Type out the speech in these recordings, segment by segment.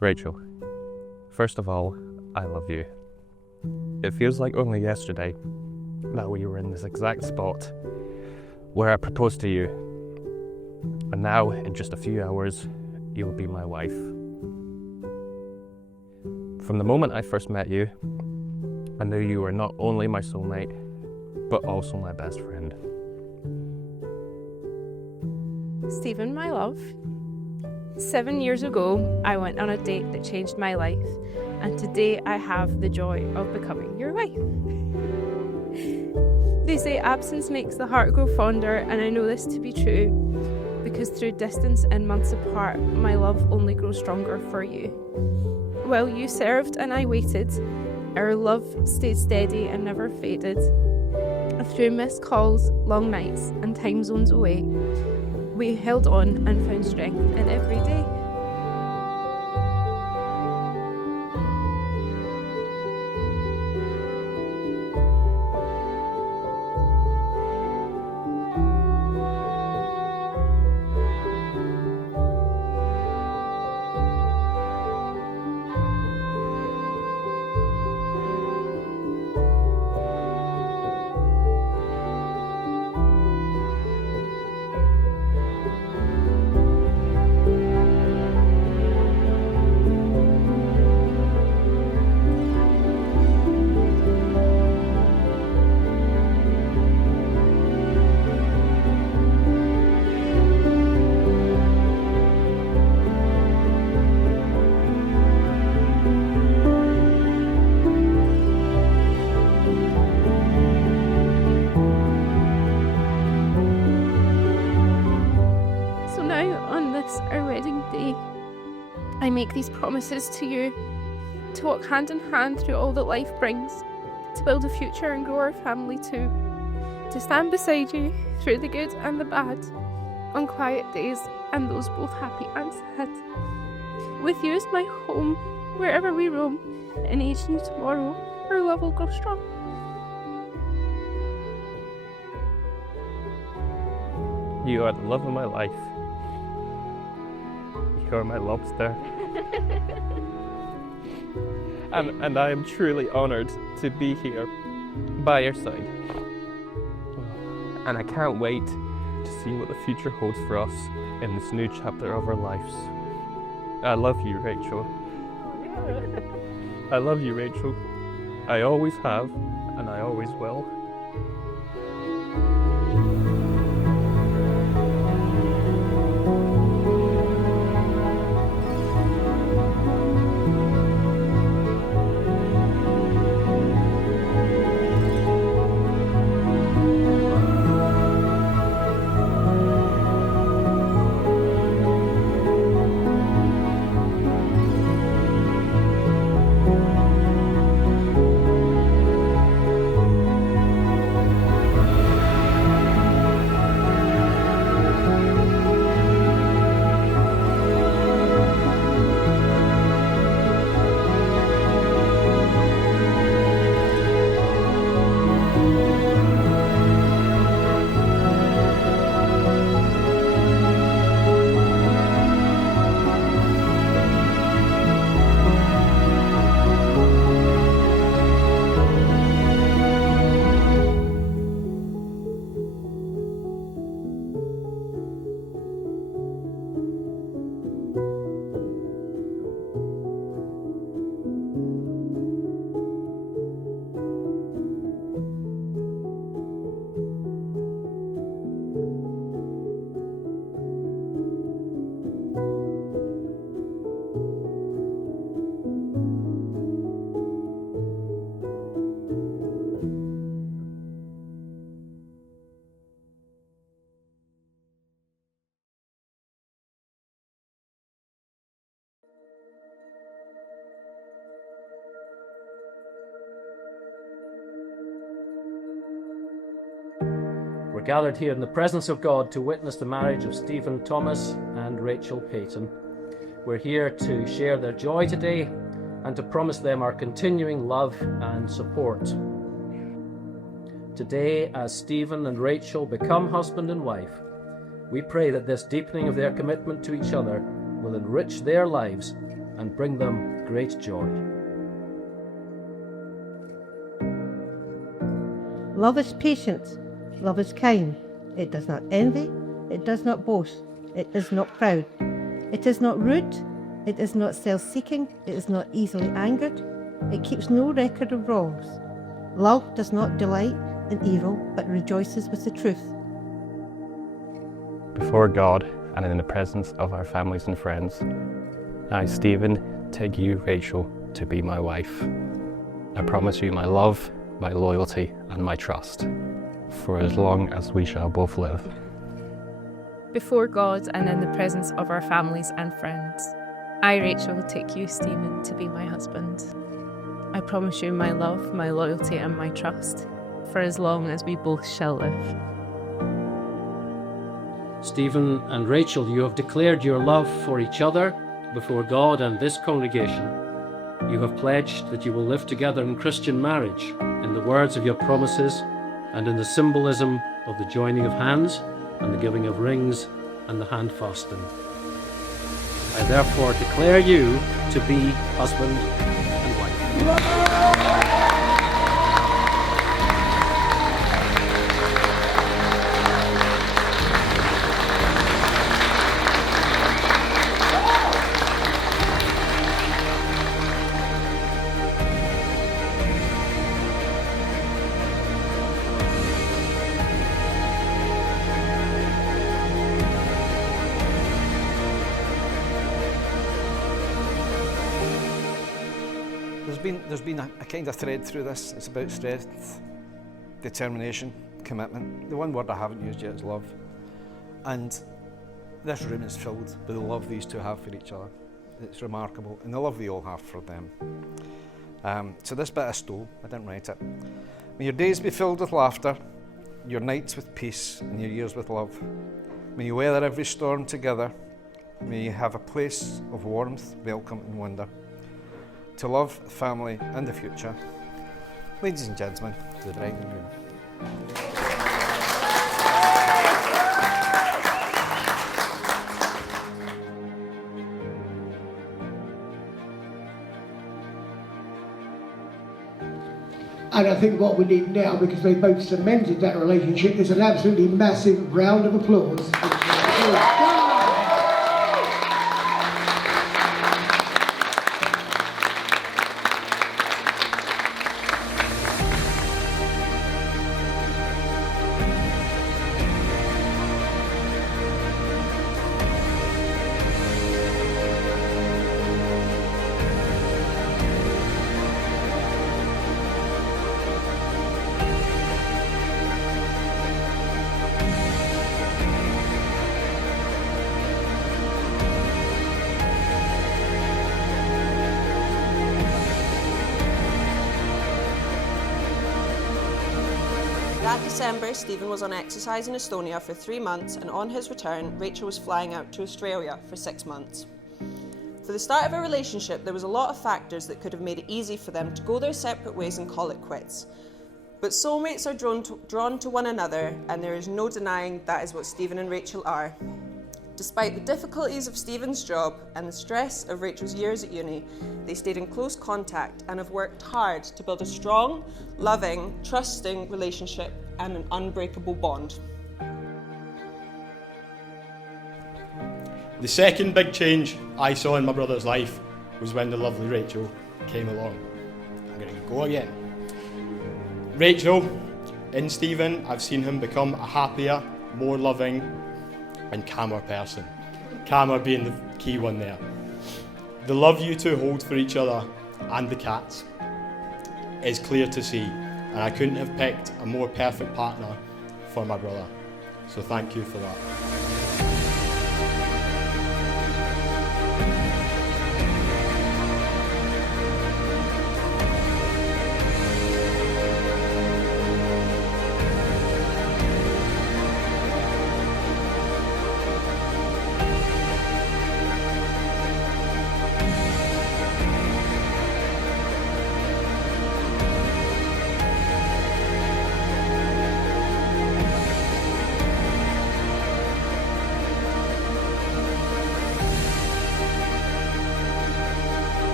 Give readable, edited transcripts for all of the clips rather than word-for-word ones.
Rachel, first of all, I love you. It feels like only yesterday that we were in this exact spot where I proposed to you. And now, in just a few hours, you'll be my wife. From the moment I first met you, I knew you were not only my soulmate, but also my best friend. Stephen, my love, 7 years ago, I went on a date that changed my life, and today I have the joy of becoming your wife. They say absence makes the heart grow fonder, and I know this to be true, because through distance and months apart, my love only grows stronger for you. While you served and I waited, our love stayed steady and never faded. Through missed calls, long nights, and time zones away, we held on and found strength in every day. Our wedding day, I make these promises to you, to walk hand in hand through all that life brings, to build a future and grow our family too, to stand beside you through the good and the bad, on quiet days and those both happy and sad. With you as my home, wherever we roam, in each new tomorrow, our love will grow strong. You are the love of my life. You're my lobster. and I am truly honoured to be here by your side. And I can't wait to see what the future holds for us in this new chapter of our lives. I love you, Rachel. I love you, Rachel. I always have, and I always will. We're gathered here in the presence of God to witness the marriage of Stephen Thomas and Rachel Payton. We're here to share their joy today and to promise them our continuing love and support. Today, as Stephen and Rachel become husband and wife, we pray that this deepening of their commitment to each other will enrich their lives and bring them great joy. Love is patient, love is kind. It does not envy, it does not boast, it is not proud. It is not rude, it is not self-seeking, it is not easily angered. It keeps no record of wrongs. Love does not delight in evil, but rejoices with the truth. Before God and in the presence of our families and friends, I, Stephen, take you, Rachel, to be my wife. I promise you my love, my loyalty, and my trust, for as long as we shall both live. Before God and in the presence of our families and friends, I, Rachel, take you, Stephen, to be my husband. I promise you my love, my loyalty, and my trust, for as long as we both shall live. Stephen and Rachel, you have declared your love for each other before God and this congregation. You have pledged that you will live together in Christian marriage, in the words of your promises and in the symbolism of the joining of hands and the giving of rings and the hand fastening. I therefore declare you to be husband and wife. There's been a kind of thread through this. It's about strength, determination, commitment. The one word I haven't used yet is love. And this room is filled with the love these two have for each other. It's remarkable, and the love we all have for them. So this bit I stole, I didn't write it. May your days be filled with laughter, your nights with peace, and your years with love. May you weather every storm together. May you have a place of warmth, welcome, and wonder. To love, family, and the future. Ladies and gentlemen, to the bride and groom. And I think what we need now, because they both cemented that relationship, is an absolutely massive round of applause. That December, Stephen was on exercise in Estonia for 3 months, and on his return, Rachel was flying out to Australia for 6 months. For the start of a relationship, there was a lot of factors that could have made it easy for them to go their separate ways and call it quits. But soulmates are drawn to one another, and there is no denying that is what Stephen and Rachel are. Despite the difficulties of Stephen's job and the stress of Rachel's years at uni, they stayed in close contact and have worked hard to build a strong, loving, trusting relationship and an unbreakable bond. The second big change I saw in my brother's life was when the lovely Rachel came along. I'm going to go again. Rachel, in Stephen, I've seen him become a happier, more loving and calmer person. Calmer being the key one there. The love you two hold for each other and the cats is clear to see, and I couldn't have picked a more perfect partner for my brother. So thank you for that.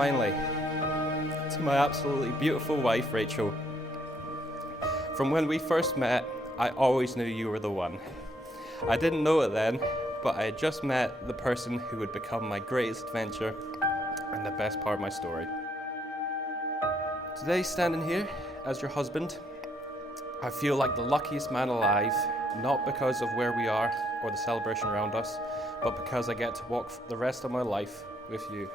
finally, to my absolutely beautiful wife, Rachel. From when we first met, I always knew you were the one. I didn't know it then, but I had just met the person who would become my greatest adventure and the best part of my story. Today, standing here as your husband, I feel like the luckiest man alive, not because of where we are or the celebration around us, but because I get to walk the rest of my life with you.